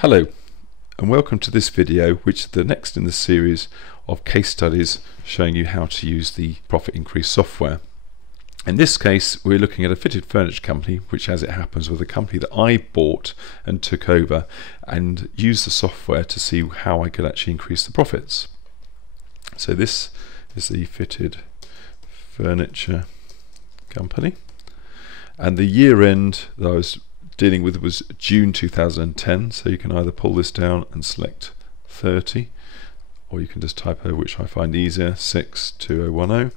Hello and welcome to this video, which is the next in the series of case studies showing you how to use the profit increase software. In this case we're looking at a fitted furniture company, which as it happens was a company that I bought and took over and used the software to see how I could actually increase the profits. So this is the fitted furniture company, and the year end that I was dealing with was June 2010, so you can either pull this down and select 30, or you can just type over, which I find easier, 62010,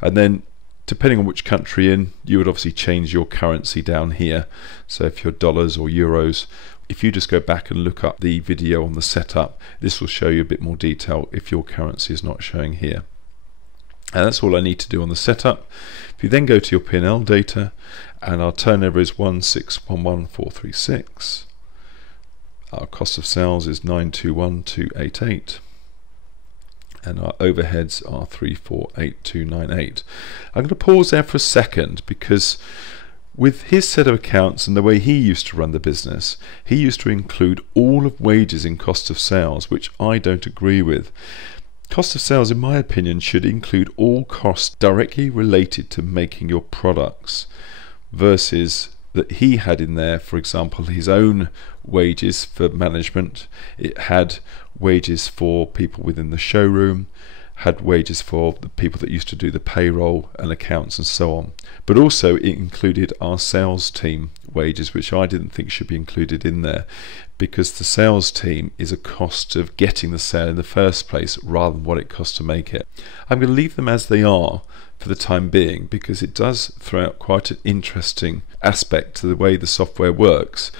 and then depending on which country you're in, you would obviously change your currency down here. So if you're dollars or euros, if you just go back and look up the video on the setup, this will show you a bit more detail if your currency is not showing here. And that's all I need to do on the setup. If you then go to your P&L data, and our turnover is 1611436, our cost of sales is 921288, and our overheads are 348298. I'm going to pause there for a second, because with his set of accounts and the way he used to run the business, he used to include all of wages in cost of sales, which I don't agree with. Cost of sales, in my opinion, should include all costs directly related to making your products, versus that he had in there, for example, his own wages for management. It had wages for people within the showroom, had wages for the people that used to do the payroll and accounts and so on. But also it included our sales team wages, which I didn't think should be included in there, because the sales team is a cost of getting the sale in the first place rather than what it costs to make it. I'm going to leave them as they are for the time being, because it does throw out quite an interesting aspect to the way the software works,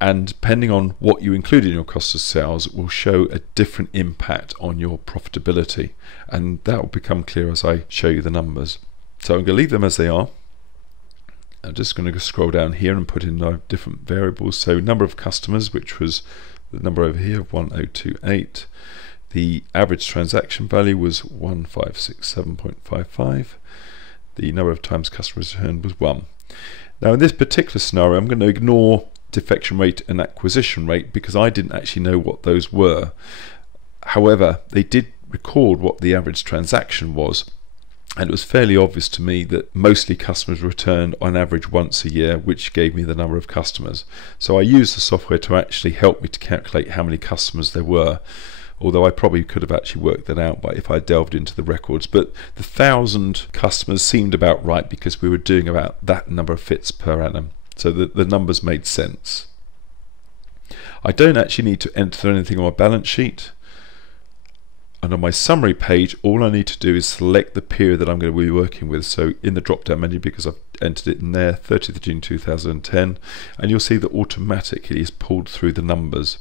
and depending on what you include in your cost of sales will show a different impact on your profitability, and that will become clear as I show you the numbers. So I'm going to leave them as they are. I'm just going to scroll down here and put in our different variables. So number of customers, which was the number over here of 1028. The average transaction value was 1567.55. The number of times customers returned was 1. Now in this particular scenario, I'm going to ignore defection rate and acquisition rate, because I didn't actually know what those were. However, they did record what the average transaction was, and it was fairly obvious to me that mostly customers returned on average once a year, which gave me the number of customers. So I used the software to actually help me to calculate how many customers there were, although I probably could have actually worked that out if I delved into the records. But the 1,000 customers seemed about right, because we were doing about that number of fits per annum. So the numbers made sense. I don't actually need to enter anything on my balance sheet. And on my summary page, all I need to do is select the period that I'm going to be working with. So in the drop down menu, because I've entered it in there, 30th of June 2010, and you'll see that automatically it's pulled through the numbers.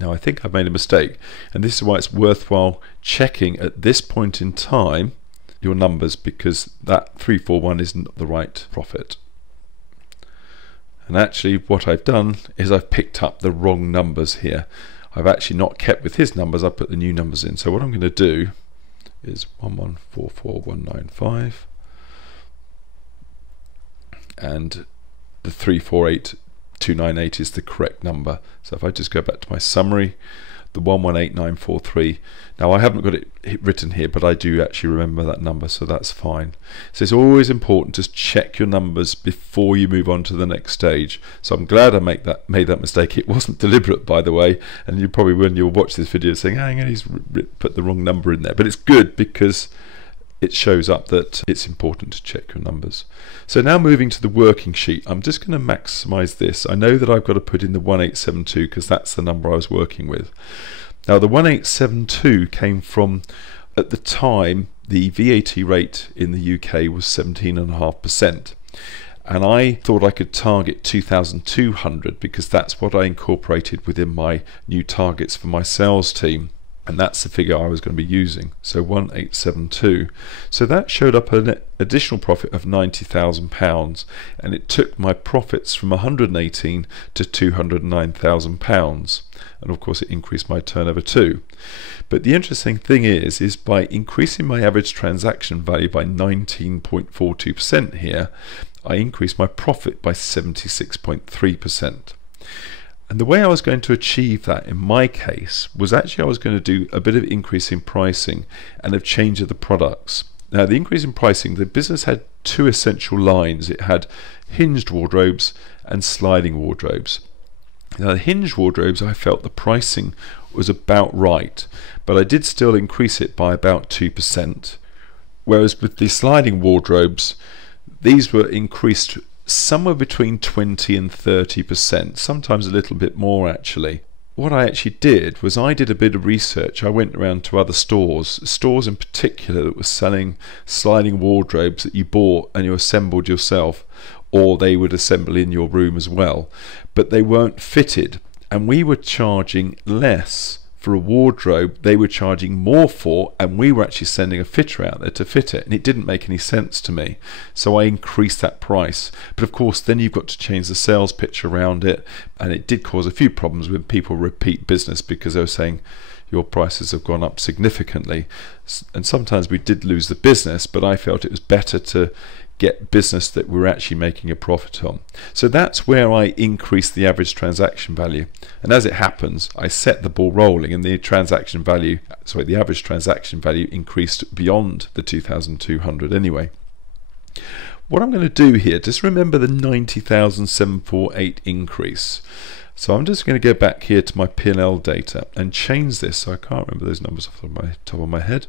Now I think I've made a mistake, and this is why it's worthwhile checking at this point in time your numbers, because that 341 isn't the right profit. And actually what I've done is I've picked up the wrong numbers here. I've actually not kept with his numbers, I put the new numbers in. So what I'm going to do is 1144195, and the 348298 is the correct number. So if I just go back to my summary, the 118943, now I haven't got it written here, but I do actually remember that number, so that's fine. So it's always important to check your numbers before you move on to the next stage. So I'm glad I made that mistake. It wasn't deliberate, by the way, and you probably, when you'll watch this video, saying, hang on, he's put the wrong number in there. But it's good, because it shows up that it's important to check your numbers. So now moving to the working sheet, I'm just going to maximize this. I know that I've got to put in the 1872, because that's the number I was working with. Now the 1872 came from, at the time, the VAT rate in the UK was 17.5%. And I thought I could target 2,200, because that's what I incorporated within my new targets for my sales team. And that's the figure I was going to be using, so 1872. So that showed up an additional profit of £90,000, and it took my profits from 118 to £209,000, and of course it increased my turnover too. But the interesting thing is by increasing my average transaction value by 19.42% here, I increased my profit by 76.3%. And the way I was going to achieve that in my case was actually I was going to do a bit of increase in pricing and a change of the products. Now, the increase in pricing, the business had two essential lines. It had hinged wardrobes and sliding wardrobes. Now, the hinged wardrobes, I felt the pricing was about right, but I did still increase it by about 2%. Whereas with the sliding wardrobes, these were increased somewhere between 20 and 30%, sometimes a little bit more actually. What I actually did was I did a bit of research. I went around to other stores in particular that were selling sliding wardrobes that you bought and you assembled yourself, or they would assemble in your room as well, but they weren't fitted, and we were charging less for a wardrobe they were charging more for, and we were actually sending a fitter out there to fit it, and it didn't make any sense to me, so I increased that price. But of course then you've got to change the sales pitch around it, and it did cause a few problems with people repeat business because they were saying your prices have gone up significantly, and sometimes we did lose the business, but I felt it was better to get business that we're actually making a profit on. So that's where I increased the average transaction value, and as it happens I set the ball rolling, and the average transaction value increased beyond the 2,200 anyway. What I'm going to do here, just remember the 90,748 increase. So I'm just going to go back here to my P&L data and change this, so I can't remember those numbers off the top of my head.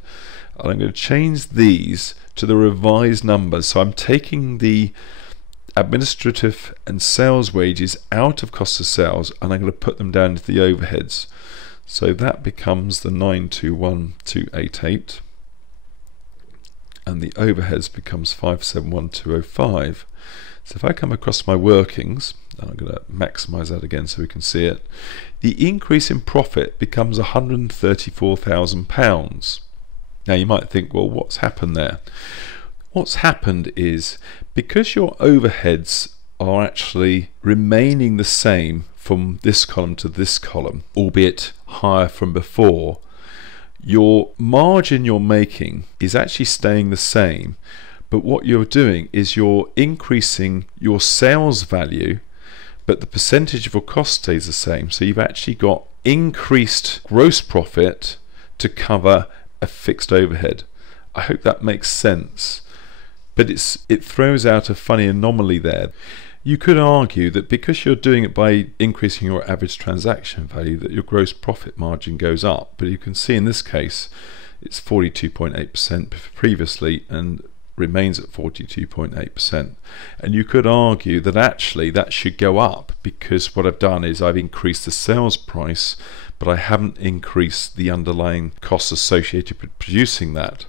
And I'm going to change these to the revised numbers. So I'm taking the administrative and sales wages out of cost of sales, and I'm going to put them down into the overheads. So that becomes the 921,288, and the overheads becomes 571,205. So if I come across my workings, and I'm going to maximize that again so we can see it, the increase in profit becomes £134,000. Now you might think, well, what's happened there? What's happened is, because your overheads are actually remaining the same from this column to this column, albeit higher from before, your margin you're making is actually staying the same, but what you're doing is you're increasing your sales value, but the percentage of your cost stays the same. So you've actually got increased gross profit to cover a fixed overhead. I hope that makes sense, but it throws out a funny anomaly there. You could argue that because you're doing it by increasing your average transaction value, that your gross profit margin goes up, but you can see in this case it's 42.8% previously and remains at 42.8%, and you could argue that actually that should go up, because what I've done is I've increased the sales price, but I haven't increased the underlying costs associated with producing that.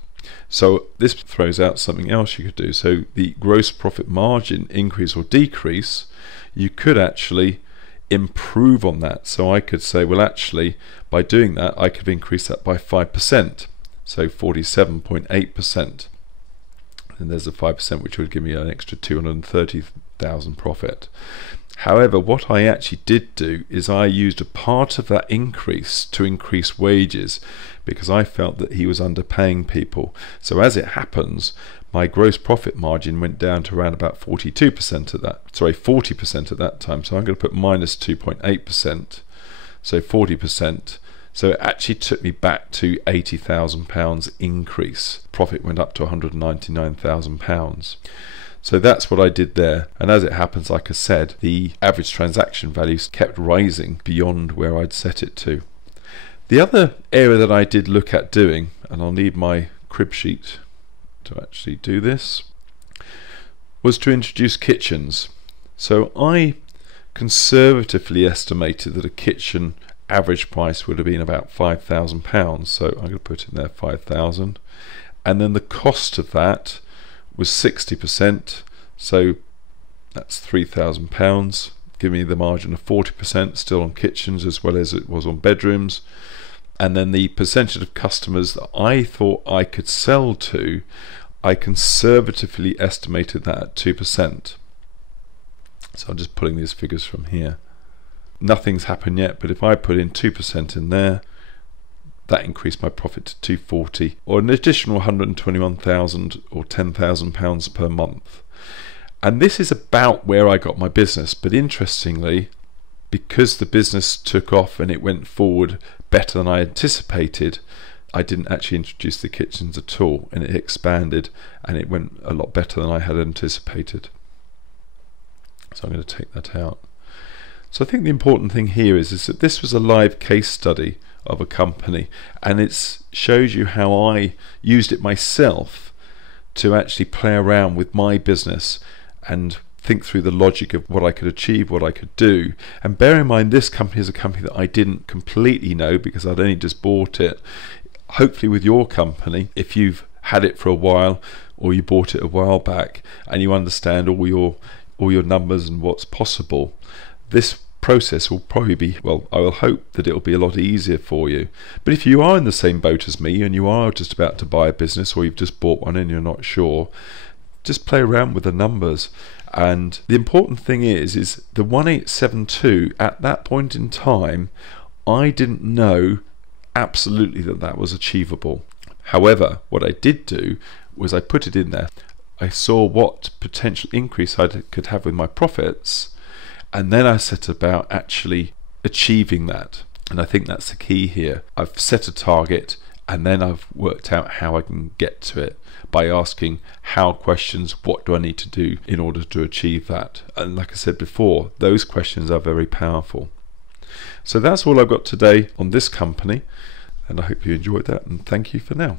So this throws out something else you could do. So the gross profit margin increase or decrease, you could actually improve on that. So I could say, well, actually by doing that I could increase that by 5%, so 47.8%. And there's a 5%, which would give me an extra 230,000 profit. However, what I actually did do is I used a part of that increase to increase wages, because I felt that he was underpaying people. So as it happens, my gross profit margin went down to around about 40% at that time. So I'm going to put minus 2.8%, so 40%. So it actually took me back to £80,000 increase. Profit went up to £199,000. So that's what I did there. And as it happens, like I said, the average transaction values kept rising beyond where I'd set it to. The other area that I did look at doing, and I'll need my crib sheet to actually do this, was to introduce kitchens. So I conservatively estimated that a kitchen average price would have been about £5,000. So I'm going to put in there 5,000, and then the cost of that was 60%, so that's £3,000, giving me the margin of 40% still on kitchens as well as it was on bedrooms. And then the percentage of customers that I thought I could sell to, I conservatively estimated that at 2%. So I'm just pulling these figures from here. Nothing's happened yet, but if I put in 2% in there, that increased my profit to 240, or an additional 121,000 or £10,000 per month. And this is about where I got my business. But interestingly, because the business took off and it went forward better than I anticipated, I didn't actually introduce the kitchens at all, and it expanded and it went a lot better than I had anticipated. So I'm going to take that out. So I think the important thing here is that this was a live case study of a company, and it shows you how I used it myself to actually play around with my business and think through the logic of what I could achieve, what I could do. And bear in mind, this company is a company that I didn't completely know because I'd only just bought it. Hopefully with your company, if you've had it for a while or you bought it a while back and you understand all your numbers and what's possible, this process will probably be, well, I will hope that it will be a lot easier for you. But if you are in the same boat as me and you are just about to buy a business, or you've just bought one and you're not sure, just play around with the numbers. And the important thing is the 1872, at that point in time, I didn't know absolutely that was achievable. However, what I did do was I put it in there. I saw what potential increase I could have with my profits, and then I set about actually achieving that. And I think that's the key here. I've set a target, and then I've worked out how I can get to it by asking how questions, what do I need to do in order to achieve that? And like I said before, those questions are very powerful. So that's all I've got today on this company, and I hope you enjoyed that, and thank you for now.